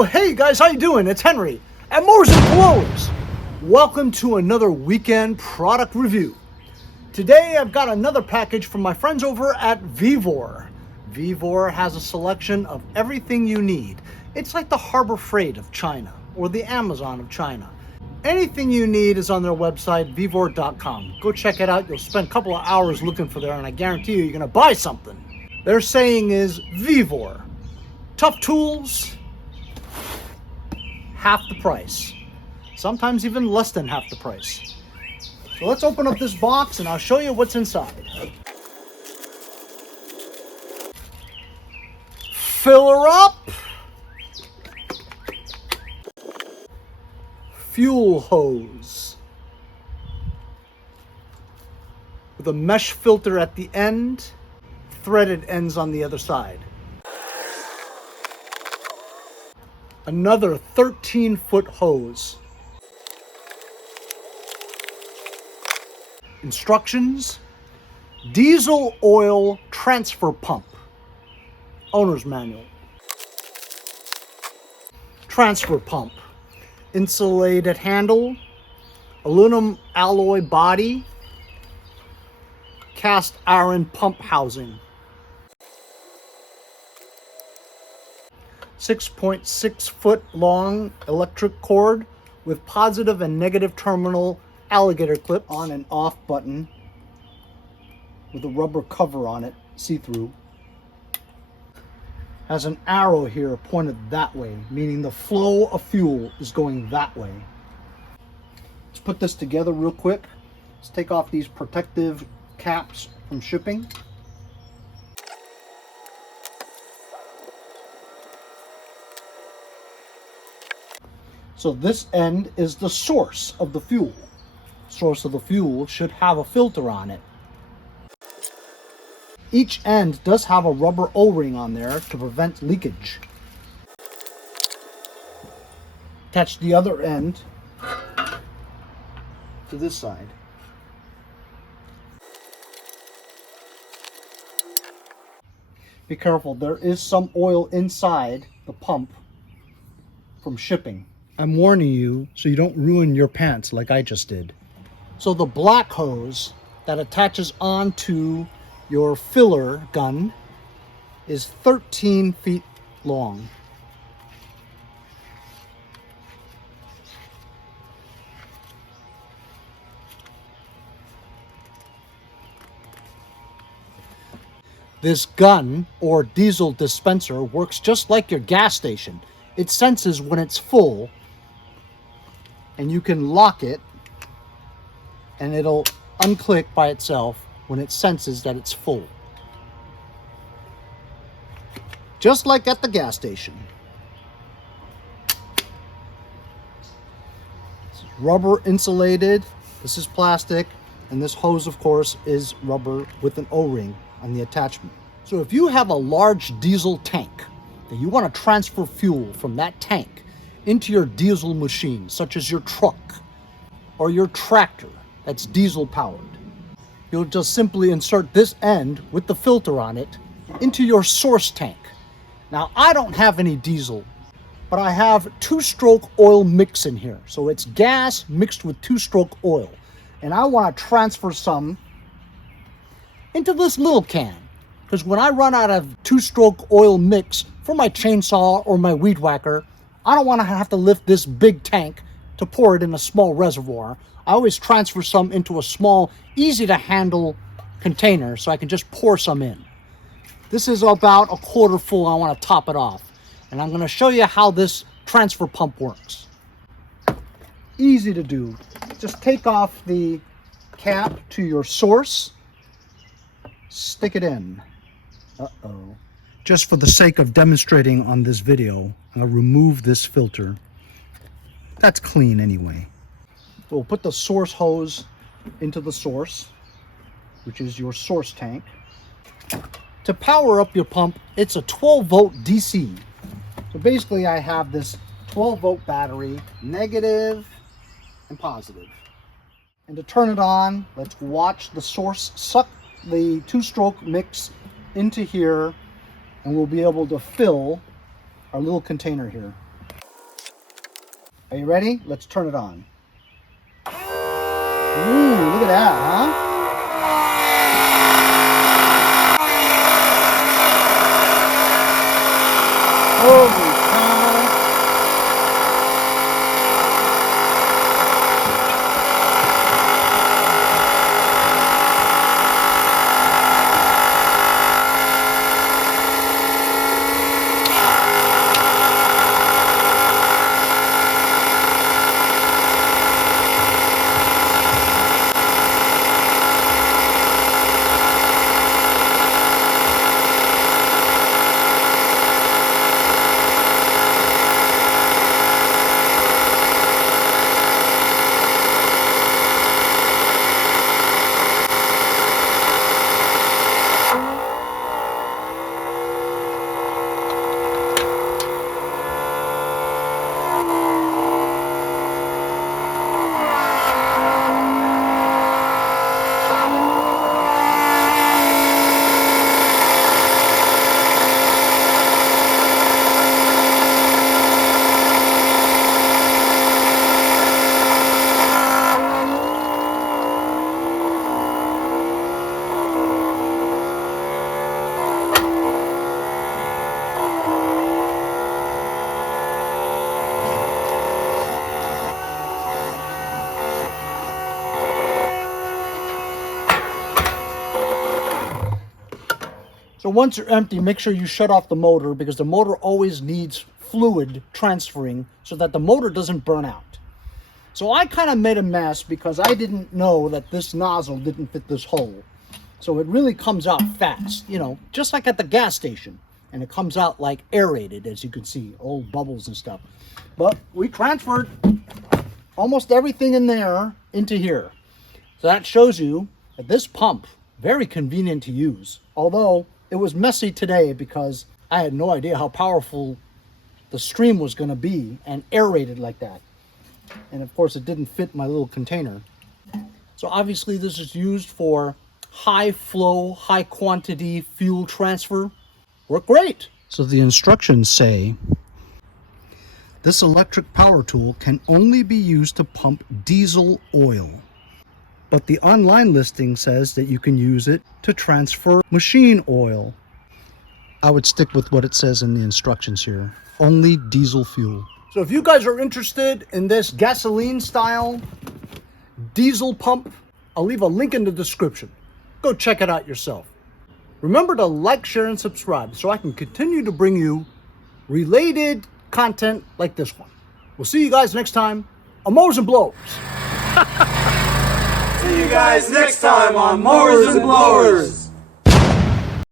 Oh, hey guys, how you doing? It's Henry at Mowers and Blowers. Welcome to another weekend product review. Today I've got another package from my friends over at VEVOR. VEVOR has a selection of everything you need. It's like the Harbor Freight of China or the Amazon of China. Anything you need is on their website, vevor.com. Go check it out. You'll spend a couple of hours looking for there, and I guarantee you, you're going to buy something. Their saying is VEVOR. Tough tools, half the price. Sometimes even less than half the price. So let's open up this box and I'll show you what's inside. Fill her up. Fuel hose with a mesh filter at the end, threaded ends on the other side. Another 13-foot hose. Instructions: diesel oil transfer pump. Owner's manual. Transfer pump. Insulated handle, aluminum alloy body, cast iron pump housing. 6.6 foot long electric cord with positive and negative terminal alligator clip on and off button with a rubber cover on it, see-through. Has an arrow here pointed that way, meaning the flow of fuel is going that way. Let's put this together real quick. Let's take off these protective caps from shipping. So this end is the source of the fuel. Source of the fuel should have a filter on it. Each end does have a rubber O-ring on there to prevent leakage. Attach the other end to this side. Be careful, there is some oil inside the pump from shipping. I'm warning you so you don't ruin your pants like I just did. So the black hose that attaches onto your filler gun is 13 feet long. This gun or diesel dispenser works just like your gas station. It senses when it's full, and you can lock it and it'll unclick by itself when it senses that it's full. Just like at the gas station. This is rubber insulated, this is plastic, and this hose of course is rubber with an O-ring on the attachment. So if you have a large diesel tank that you want to transfer fuel from that tank into your diesel machine, such as your truck or your tractor that's diesel powered, you'll just simply insert this end with the filter on it into your source tank. Now, I don't have any diesel, but I have two-stroke oil mix in here. So it's gas mixed with two-stroke oil. And I want to transfer some into this little can. Because when I run out of two-stroke oil mix for my chainsaw or my weed whacker, I don't want to have to lift this big tank to pour it in a small reservoir. I always transfer some into a small, easy to handle container so I can just pour some in. This is about a quarter full. I want to top it off. And I'm going to show you how this transfer pump works. Easy to do. Just take off the cap to your source. Stick it in. Uh-oh. Just for the sake of demonstrating on this video, I'll remove this filter. That's clean anyway. We'll put the source hose into the source, which is your source tank. To power up your pump, it's a 12-volt DC. So basically I have this 12-volt battery, negative and positive. And to turn it on, let's watch the source suck the two-stroke mix into here, and we'll be able to fill our little container here. Are you ready? Let's turn it on. Ooh, look at that, huh? Holy cow. So once you're empty, make sure you shut off the motor because the motor always needs fluid transferring so that the motor doesn't burn out. So I kind of made a mess because I didn't know that this nozzle didn't fit this hole. So it really comes out fast, you know, just like at the gas station. And it comes out like aerated, as you can see, old bubbles and stuff. But we transferred almost everything in there into here. So that shows you that this pump, very convenient to use. Although it was messy today because I had no idea how powerful the stream was going to be and aerated like that. And of course it didn't fit my little container. So obviously this is used for high flow, high quantity fuel transfer. Work great. So the instructions say, this electric power tool can only be used to pump diesel oil. But the online listing says that you can use it to transfer machine oil. I would stick with what it says in the instructions here. Only diesel fuel. So if you guys are interested in this gasoline style diesel pump, I'll leave a link in the description. Go check it out yourself. Remember to like, share, and subscribe so I can continue to bring you related content like this one. We'll see you guys next time on Mowers and Blowers. See you guys next time on Mowers and Blowers.